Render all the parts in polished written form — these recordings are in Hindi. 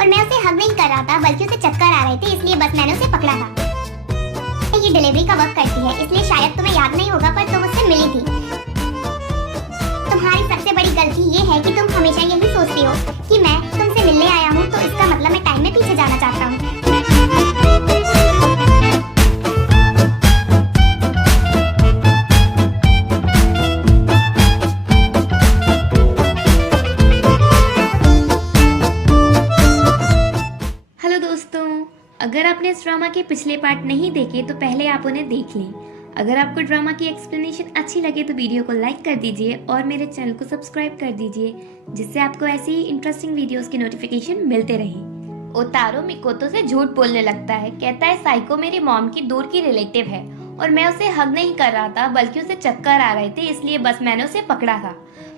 और मैं उसे हग नहीं कर रहा था बल्कि उसे चक्कर आ रहे थे, इसलिए बस मैंने उसे पकड़ा था। ये डिलीवरी का वर्क करती है, इसलिए शायद तुम्हें याद नहीं होगा पर तुम उससे मिली थी। तुम्हारी सबसे बड़ी गलती ये है कि तुम हमेशा यही सोचती हो कि मैं तुमसे मिलने आया हूँ तो इसका मतलब मैं टाइम में पीछे जाना चाहता हूँ। हेलो दोस्तों, अगर आपने इस ड्रामा के पिछले पार्ट नहीं देखे तो पहले आप उन्हें देख लें। अगर आपको ड्रामा की एक्सप्लेनेशन अच्छी लगे तो वीडियो को लाइक कर दीजिए और मेरे चैनल को सब्सक्राइब कर दीजिए, जिससे आपको ऐसी ही इंटरेस्टिंग वीडियोस की नोटिफिकेशन मिलते रहें। ओतारो मिकोतो से झूठ बोलने लगता है, कहता है साइको मेरी मॉम की दूर की रिलेटिव है और मैं उसे हग नहीं कर रहा था बल्कि उसे चक्कर आ रहे थे, इसलिए बस मैंने उसे पकड़ा था।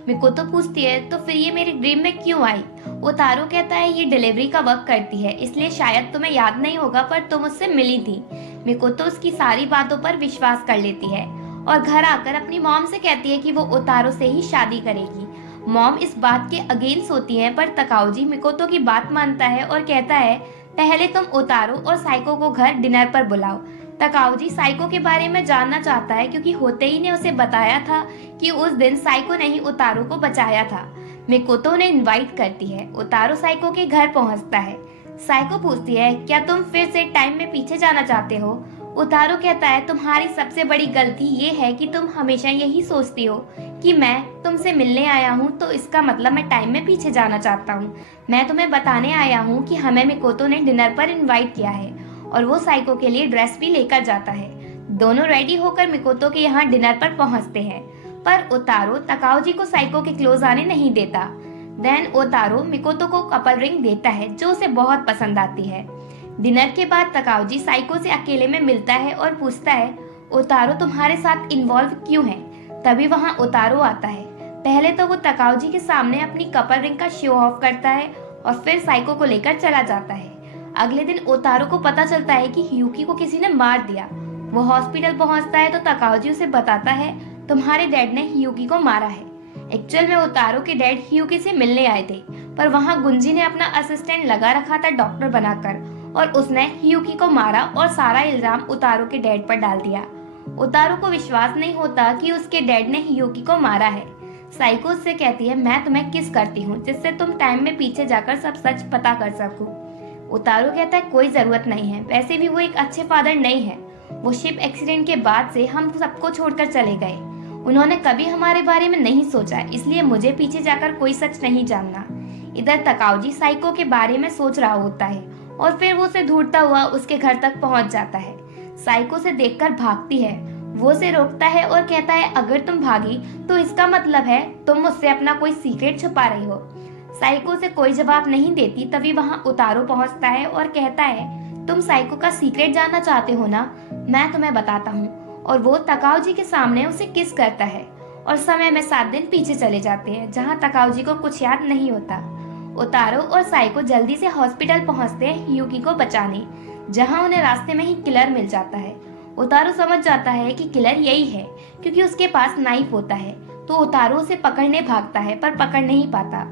मिकोतो पूछती है तो फिर ये मेरे ड्रीम में क्यों आई? ओतारो कहता है ये डिलीवरी का वर्क करती है, इसलिए शायद तुम्हें याद नहीं होगा पर तुम उससे मिली थी। मिकोतो उसकी सारी बातों पर विश्वास कर लेती है और घर आकर अपनी मॉम से कहती है कि वो ओतारो से ही शादी करेगी। मॉम इस बात के अगेंस्ट होती है पर तकाउजी मिकोतो की बात मानता है और कहता है पहले तुम ओतारो और साइको को घर डिनर पर बुलाओ। तकाउजी साइको के बारे में जानना चाहता है क्योंकि होते ही ने उसे बताया था कि उस दिन साइको ने ही ओतारो को बचाया था। मिकोतो उन्हें इनवाइट करती है। ओतारो साइको के घर पहुंचता है। साइको पूछती है क्या तुम फिर से टाइम में पीछे जाना चाहते हो? ओतारो कहता है तुम्हारी सबसे बड़ी गलती ये है कि तुम हमेशा यही सोचती हो कि मैं तुमसे मिलने आया हूँ तो इसका मतलब मैं टाइम में पीछे जाना चाहता हूँ। मैं तुम्हें बताने आया हूँ कि हमें मिकोतो ने डिनर पर इनवाइट किया है और वो साइको के लिए ड्रेस भी लेकर जाता है। दोनों रेडी होकर मिकोतो के यहाँ डिनर पर पहुँचते हैं पर ओतारो तकाउजी को साइको के क्लोज आने नहीं देता। देन ओतारो मिकोतो को कपल रिंग देता है जो उसे बहुत पसंद आती है। डिनर के बाद तकाउजी साइको से अकेले में मिलता है और पूछता है ओतारो तुम्हारे साथ इन्वॉल्व क्यों है? तभी वहाँ ओतारो आता है। पहले तो वो तकाउजी के सामने अपनी कपल रिंग का शो ऑफ करता है और फिर साइको को लेकर चला जाता है। अगले दिन ओतारो को पता चलता है कि ह्यूकी को किसी ने मार दिया। वो हॉस्पिटल पहुंचता है तो तकाउजी उसे बताता है तुम्हारे डैड ने ह्यूकी को मारा है। एक्चुअल में ओतारो के डैड ह्यूकी से मिलने आए थे पर वहाँ गुंजी ने अपना असिस्टेंट लगा रखा था डॉक्टर बनाकर और उसने ह्यूकी को मारा और सारा इल्जाम ओतारो के डैड पर डाल दिया। ओतारो को विश्वास नहीं होता कि उसके डैड ने ह्यूकी को मारा है। साइको उससे कहती है मैं तुम्हें किस करती हूँ जिससे तुम टाइम में पीछे जाकर सब सच पता कर सको। ओतारो कहता है कोई जरूरत नहीं है, वैसे भी वो एक अच्छे फादर नहीं है। वो शिप एक्सीडेंट के बाद से हम सबको छोड़कर चले गए। उन्होंने कभी हमारे बारे में नहीं सोचा, इसलिए मुझे पीछे जाकर कोई सच नहीं जानना। इधर तकाउजी साइको के बारे में सोच रहा होता है और फिर वो उसे ढूंढता हुआ उसके घर तक पहुंच जाता है। साइको से देखकर भागती है। वो उसे रोकता है और कहता है अगर तुम भागी तो इसका मतलब है तुम मुझसे अपना कोई सीक्रेट छुपा रही हो। साइको से कोई जवाब नहीं देती। तभी वहाँ ओतारो पहुंचता है और कहता है तुम साइको का सीक्रेट जानना चाहते हो ना, मैं तुम्हें बताता हूँ। और वो तकाउजी के सामने उसे किस करता है और समय में 7 दिन पीछे चले जाते हैं जहाँ तकाउजी को कुछ याद नहीं होता। ओतारो और साइको जल्दी से हॉस्पिटल पहुंचते हैं ह्यूकी को बचाने, जहाँ उन्हें रास्ते में ही किलर मिल जाता है। ओतारो समझ जाता है कि किलर यही है क्योंकि उसके पास नाइफ होता है, तो ओतारो उसे पकड़ने भागता है पर पकड़ नहीं पाता।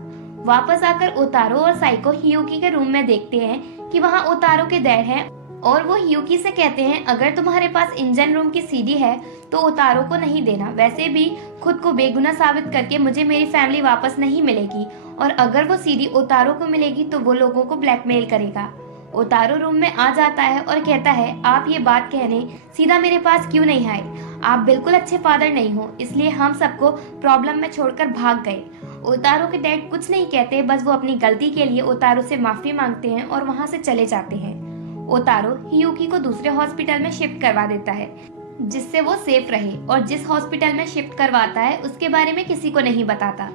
वापस आकर ओतारो और साइको ह्यूकी के रूम में देखते हैं कि वहाँ ओतारो के डैड हैं और वो ह्यूकी से कहते हैं अगर तुम्हारे पास इंजन रूम की सीडी है तो ओतारो को नहीं देना, वैसे भी खुद को बेगुनाह साबित करके मुझे मेरी फैमिली वापस नहीं मिलेगी और अगर वो सीडी ओतारो को मिलेगी तो वो लोगों को ब्लैकमेल करेगा। ओतारो रूम में आ जाता है और कहता है आप ये बात कहने सीधा मेरे पास क्यों नहीं आए? आप बिल्कुल अच्छे फादर नहीं हो, इसलिए हम सबको प्रॉब्लम में छोड़कर भाग गए। ओतारो के डैड कुछ नहीं कहते, बस वो अपनी गलती के लिए ओतारो से माफी मांगते हैं और वहाँ से चले जाते हैं। ओतारो ह्यूकी को दूसरे हॉस्पिटल में शिफ्ट करवा देता है जिससे वो सेफ रहे और जिस हॉस्पिटल में शिफ्ट करवाता है उसके बारे में किसी को नहीं बताता।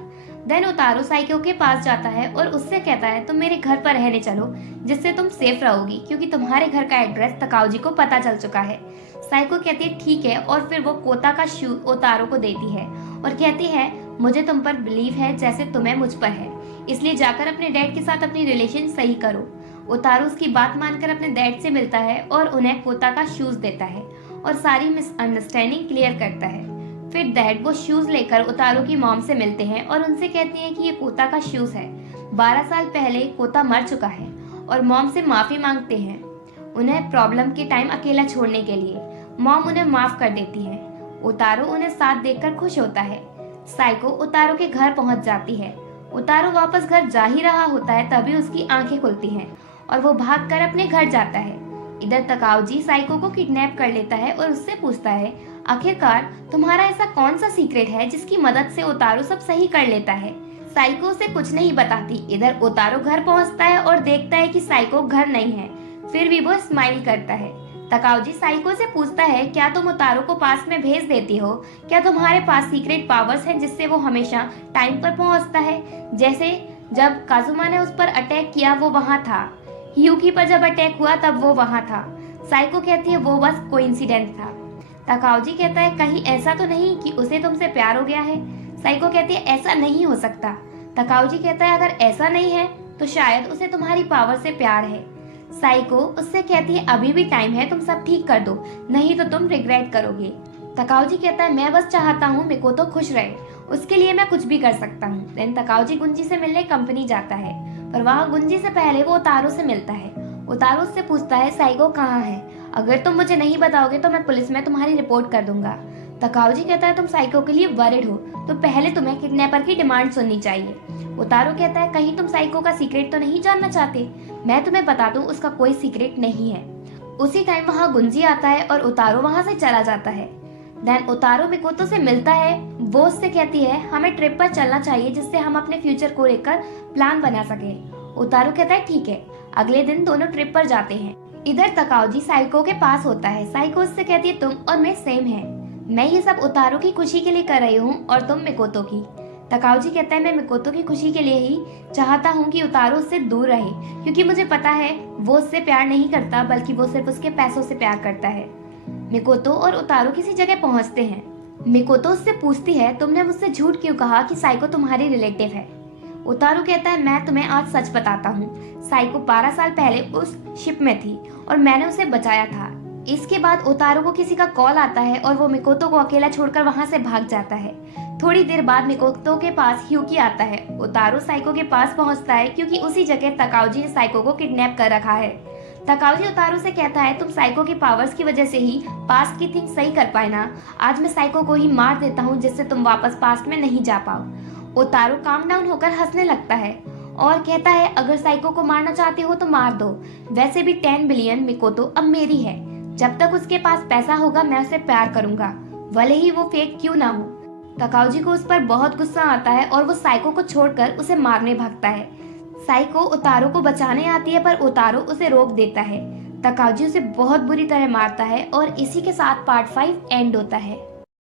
देन ओतारो साइको के पास जाता है और उससे कहता है तुम मेरे घर पर रहने चलो जिससे तुम सेफ रहोगी क्योंकि तुम्हारे घर का एड्रेस तकाउजी को पता चल चुका है। साइको कहती है ठीक है और फिर वो कोता का शूज ओतारो को देती है और कहती है मुझे तुम पर बिलीव है जैसे तुम्हें मुझ पर है, इसलिए जाकर अपने डैड के साथ अपनी रिलेशन सही करो। ओतारो उसकी बात मानकर अपने डैड से मिलता है और उन्हें कोता का शूज देता है और सारी मिसअंडरस्टैंडिंग क्लियर करता है। फिर डैड वो शूज लेकर ओतारो की मॉम से मिलते हैं और उनसे कहते हैं कि ये कोता का शूज है। 12 साल पहले कोता मर चुका है और मॉम से माफ़ी मांगते हैं उन्हें प्रॉब्लम के टाइम अकेला छोड़ने के लिए। मॉम उन्हें माफ़ कर देती है। उतारू उन्हें साथ देखकर खुश होता है। साइको उतारू के घर पहुंच जाती है। उतारू वापस घर जा ही रहा होता है तभी उसकी आंखें खुलती हैं और वो भागकर अपने घर जाता है। इधर तकाउजी साइको को किडनैप कर लेता है और उससे पूछता है, आखिरकार तुम्हारा ऐसा कौन सा सीक्रेट है जिसकी मदद से उतारू सब सही कर लेता है। साइको उसे कुछ नहीं बताती। इधर उतारू घर पहुंचता है और देखता है कि साइको घर नहीं है, फिर भी वो स्माइल करता है। तकाउजी साइको से पूछता है, क्या तुम उतारू को पास में भेज देती हो? क्या तुम्हारे पास सीक्रेट पावर्स हैं जिससे वो हमेशा टाइम पर पहुंचता है? जैसे जब काजुमा ने उस पर अटैक किया वो वहां था, ह्यूकी पर जब अटैक हुआ तब वो वहां था। साइको कहती है वो बस कोइंसिडेंस था। तकाउजी कहता है कहीं ऐसा तो नहीं कि उसे तुमसे प्यार हो गया है? साइको कहती है ऐसा नहीं हो सकता। तकाउजी कहता है अगर ऐसा नहीं है तो शायद उसे तुम्हारी पावर से प्यार है। साइको उससे कहती है अभी भी टाइम है, तुम सब ठीक कर दो, नहीं तो तुम रिग्रेट करोगे। तकाउजी कहता है मैं बस चाहता हूँ मिकोतो खुश रहे, उसके लिए मैं कुछ भी कर सकता हूँ। देन तकाउजी गुंजी से मिलने कंपनी जाता है, पर वहाँ गुंजी से पहले वो उतारू से मिलता है। उतारू उससे पूछता है साइको कहाँ है? अगर तुम मुझे नहीं बताओगे तो मैं पुलिस में तुम्हारी रिपोर्ट कर दूंगा। तकाउजी कहता है तुम साइको के लिए वरिड हो तो पहले तुम्हें किडनैपर की डिमांड सुननी चाहिए। उतारू कहता है कहीं तुम साइको का सीक्रेट तो नहीं जानना चाहते? मैं तुम्हें बता दूं उसका कोई सीक्रेट नहीं है। उसी टाइम वहाँ गुंजी आता है और उतारू वहाँ से चला जाता है। देन उतारू मिकोतो से मिलता है। वो उससे कहती है हमें ट्रिप पर चलना चाहिए जिससे हम अपने फ्यूचर को लेकर प्लान बना सके। उतारू कहता है ठीक है। अगले दिन दोनों ट्रिप पर जाते हैं। इधर तकाउजी साइको के पास होता है। साइको उससे कहती है तुम और मैं सेम है, मैं ये सब उतारू की खुशी के लिए कर रही हूँ और तुम मिकोतो की। तकाउजी कहता है मैं मिकोतो की खुशी के लिए ही चाहता हूँ कि उतारू उससे दूर रहे, क्योंकि मुझे पता है वो उससे प्यार नहीं करता बल्कि वो सिर्फ उसके पैसों से प्यार करता है। मिकोतो और उतारू किसी जगह पहुँचते हैं। मिकोतो उससे पूछती है तुमने मुझसे झूठ क्यों कहा कि साइको तुम्हारी रिलेटिव है? उतारू कहता है मैं तुम्हें आज सच बताता हूँ, साइको 12 साल पहले उस शिप में थी और मैंने उसे बचाया था। इसके बाद उतारू को किसी का कॉल आता है और वो मिकोतो को अकेला छोड़कर वहां से भाग जाता है। थोड़ी देर बाद मिकोतो के पास ह्यूकी आता है। उतारू साइको के पास पहुंचता है क्योंकि उसी जगह तकाउजी ने साइको को किडनैप कर रखा है। तकाउजी उतारू से कहता है तुम साइको के पावर्स की वजह से ही पास्ट की थिंग सही कर पाए ना, आज मैं साइको को ही मार देता हूँ जिससे तुम वापस पास्ट में नहीं जा पाओ। उतारू काम डाउन होकर हंसने लगता है और कहता है अगर साइको को मारना चाहते हो तो मार दो, वैसे भी 10 बिलियन मिकोतो अब मेरी है, जब तक उसके पास पैसा होगा मैं उसे प्यार करूंगा, भले ही वो फेक क्यों ना हो। तकाउजी को उस पर बहुत गुस्सा आता है और वो साइको को छोड़कर उसे मारने भागता है। साइको उतारू को बचाने आती है पर उतारू उसे रोक देता है। तकाउजी उसे बहुत बुरी तरह मारता है और इसी के साथ पार्ट 5 एंड होता है।